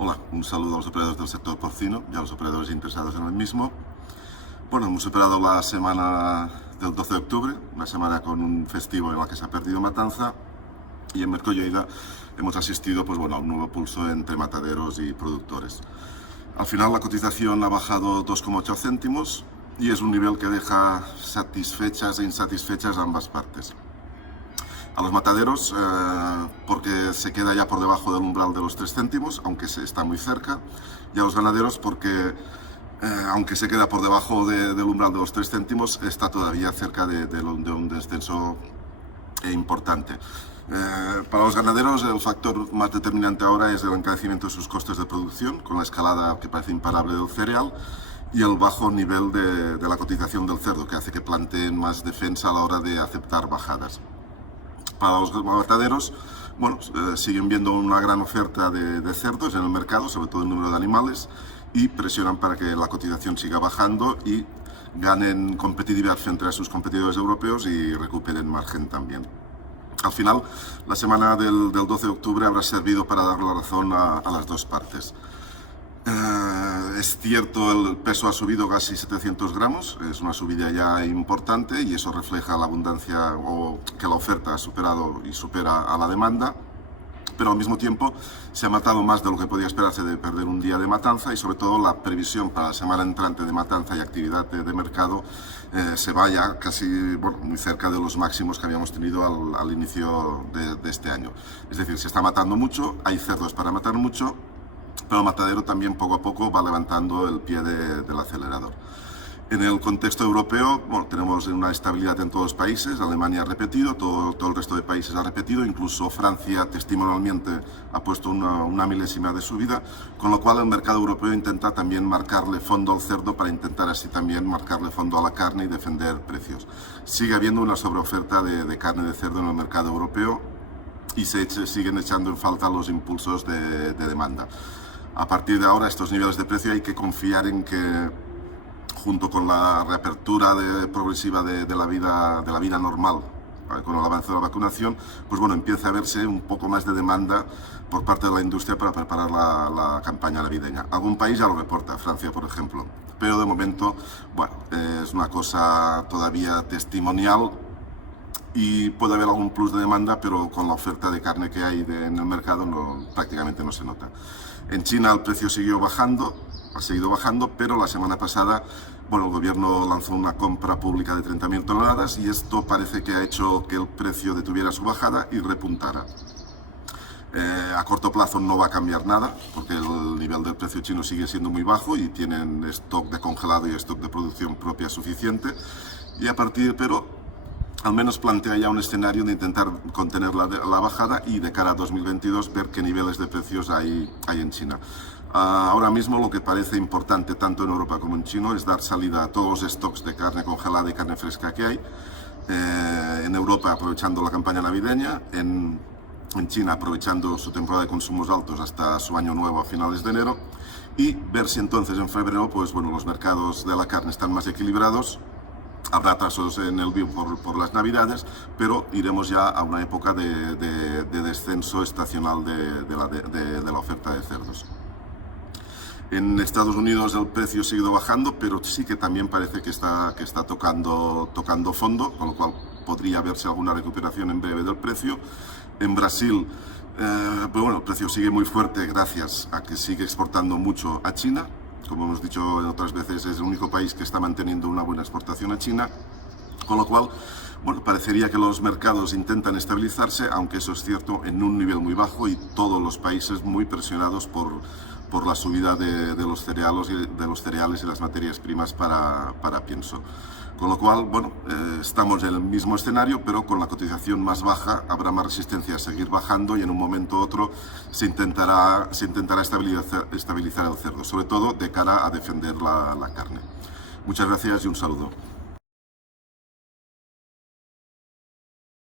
Hola, un saludo a los operadores del sector porcino y a los operadores interesados en el mismo. Bueno, hemos superado la semana del 12 de octubre, una semana con un festivo en la que se ha perdido matanza, y en Mercolleida hemos asistido a un nuevo pulso entre mataderos y productores. Al final la cotización ha bajado 2,8 céntimos y es un nivel que deja satisfechas e insatisfechas a ambas partes. A los mataderos porque se queda ya por debajo del umbral de los 3 céntimos, aunque se está muy cerca, y a los ganaderos porque aunque se queda por debajo del umbral de los 3 céntimos, está todavía cerca de un descenso importante. Para los ganaderos el factor más determinante ahora es el encarecimiento de sus costes de producción, con la escalada que parece imparable del cereal, y el bajo nivel de la cotización del cerdo, que hace que planteen más defensa a la hora de aceptar bajadas. Para los mataderos, siguen viendo una gran oferta de cerdos en el mercado, sobre todo el número de animales, y presionan para que la cotización siga bajando y ganen competitividad frente a sus competidores europeos y recuperen margen también. Al final, la semana del 12 de octubre habrá servido para dar la razón a las dos partes. Es cierto, el peso ha subido casi 700 gramos, es una subida ya importante y eso refleja la abundancia o que la oferta ha superado y supera a la demanda, pero al mismo tiempo se ha matado más de lo que podía esperarse de perder un día de matanza y sobre todo la previsión para la semana entrante de matanza y actividad de mercado se vaya casi muy cerca de los máximos que habíamos tenido al inicio de este año. Es decir, se está matando mucho, hay cerdos para matar mucho, pero el matadero también poco a poco va levantando el pie del acelerador. En el contexto europeo, tenemos una estabilidad en todos los países. Alemania ha repetido, todo el resto de países ha repetido, incluso Francia testimonialmente ha puesto una milésima de subida, con lo cual el mercado europeo intenta también marcarle fondo al cerdo para intentar así también marcarle fondo a la carne y defender precios. Sigue habiendo una sobreoferta de carne de cerdo en el mercado europeo y se siguen echando en falta los impulsos de demanda. A partir de ahora, estos niveles de precio hay que confiar en que, junto con la reapertura progresiva de la vida normal, con el avance de la vacunación, empieza a verse un poco más de demanda por parte de la industria para preparar la campaña navideña. Algún país ya lo reporta, Francia por ejemplo, pero de momento es una cosa todavía testimonial y puede haber algún plus de demanda, pero con la oferta de carne que hay en el mercado prácticamente no se nota. En China el precio ha seguido bajando, pero la semana pasada el gobierno lanzó una compra pública de 30.000 toneladas y esto parece que ha hecho que el precio detuviera su bajada y repuntara. A corto plazo no va a cambiar nada, porque el nivel del precio chino sigue siendo muy bajo y tienen stock de congelado y stock de producción propia suficiente, pero al menos plantea ya un escenario de intentar contener la bajada y de cara a 2022 ver qué niveles de precios hay en China. Ahora mismo lo que parece importante tanto en Europa como en China es dar salida a todos los stocks de carne congelada y carne fresca que hay. En Europa aprovechando la campaña navideña, en China aprovechando su temporada de consumos altos hasta su año nuevo a finales de enero, y ver si entonces en febrero los mercados de la carne están más equilibrados. Habrá atrasos en el BIU por las Navidades, pero iremos ya a una época de descenso estacional de la oferta de cerdos. En Estados Unidos el precio ha seguido bajando, pero sí que también parece que está tocando fondo, con lo cual podría verse alguna recuperación en breve del precio. En Brasil, el precio sigue muy fuerte gracias a que sigue exportando mucho a China. Como hemos dicho en otras veces, es el único país que está manteniendo una buena exportación a China, con lo cual parecería que los mercados intentan estabilizarse, aunque eso es cierto, en un nivel muy bajo y todos los países muy presionados por la subida de los cereales y las materias primas para pienso. Con lo cual, estamos en el mismo escenario, pero con la cotización más baja habrá más resistencia a seguir bajando y en un momento u otro se intentará estabilizar el cerdo, sobre todo de cara a defender la carne. Muchas gracias y un saludo.